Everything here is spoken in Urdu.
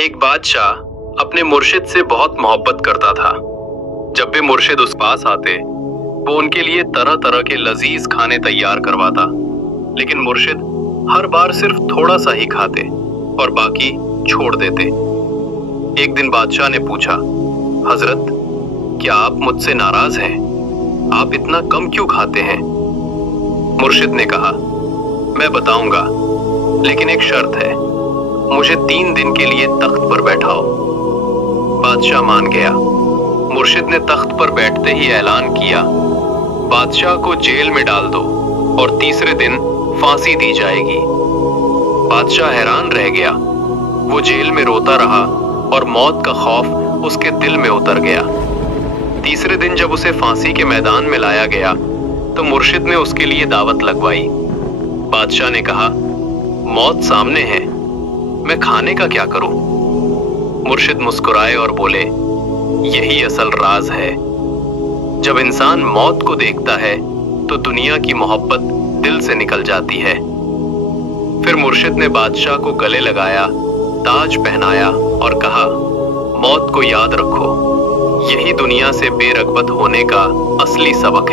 ایک بادشاہ اپنے مرشد سے بہت محبت کرتا تھا۔ جب بھی مرشد اس پاس آتے وہ ان کے لیے طرح طرح کے لذیذ کھانے تیار کرواتا، لیکن مرشد ہر بار صرف تھوڑا سا ہی کھاتے اور باقی چھوڑ دیتے۔ ایک دن بادشاہ نے پوچھا، حضرت کیا آپ مجھ سے ناراض ہیں؟ آپ اتنا کم کیوں کھاتے ہیں؟ مرشد نے کہا، میں بتاؤں گا، لیکن ایک شرط ہے، مجھے 3 دن کے لیے تخت پر بیٹھاؤ۔ بادشاہ مان گیا۔ مرشد نے تخت پر بیٹھتے ہی اعلان کیا، بادشاہ کو جیل میں ڈال دو اور تیسرے دن پھانسی دی جائے گی۔ بادشاہ حیران رہ گیا۔ وہ جیل میں روتا رہا اور موت کا خوف اس کے دل میں اتر گیا۔ تیسرے دن جب اسے پھانسی کے میدان میں لایا گیا تو مرشد نے اس کے لیے دعوت لگوائی۔ بادشاہ نے کہا، موت سامنے ہے، میں کھانے کا کیا کروں؟ مرشد مسکرائے اور بولے، یہی اصل راز ہے۔ جب انسان موت کو دیکھتا ہے تو دنیا کی محبت دل سے نکل جاتی ہے۔ پھر مرشد نے بادشاہ کو گلے لگایا، تاج پہنایا اور کہا، موت کو یاد رکھو، یہی دنیا سے بے رغبت ہونے کا اصلی سبق ہے۔